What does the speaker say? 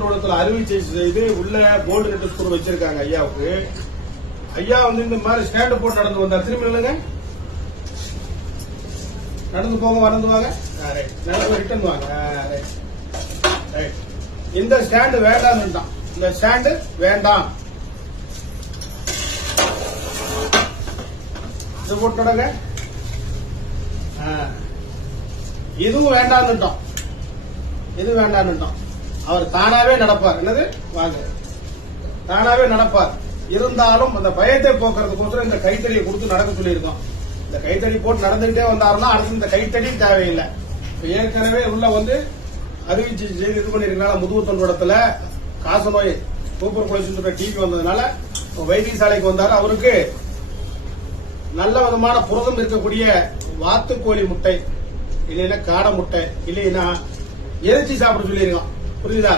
தொண்டோடத்துல அறுவை சிகிச்சை செய்து உள்ள கோல்டு நெட் ஸ்கூல் வச்சிருக்காங்க ஐயாவுக்கு. ஐயா இந்த மாதிரி ஸ்டாண்ட் போட்டு நடந்து வந்தார். திரும்பி இல்லைங்க, நடந்து போங்க, நடந்து வாங்க, ரிட்டர்ன் வாங்க. இந்த ஸ்டாண்டு வேண்டாம், இந்த ஸ்டாண்டு வேண்டாம், இது போட்டு நடங்க. இதுவும் வேண்டான்னுட்டோம், இது வேண்டான்னுட்டோம். அவர் தானாவே நடப்பார். என்னது வாங்க, தானாவே நடப்பார். இருந்தாலும் அந்த பயத்தை போக்குறதுக்கோசரம் இந்த கைத்தறியை கொடுத்து நடக்க சொல்லியிருக்கோம். இந்த கைத்தறி போட்டு நடந்துகிட்டே வந்தாருன்னா அடுத்து இந்த கைத்தறி தேவையில்லை. ஏற்கனவே உள்ள அறுவை சிகிச்சை செய்து இது பண்ணிருக்கனால முதுகு தொண்டோடத்துல காசநோய் சூப்பர் பொலிசன் டிவி வந்ததுனால வைத்தியசாலைக்கு வந்தாரு. அவருக்கு நல்ல விதமான புரதம் இருக்கக்கூடிய வாத்துக்கோழி முட்டை இல்லைன்னா காடை முட்டை இல்லைன்னா எரிச்சி சாப்பிட சொல்லியிருக்கோம். புரியுதா?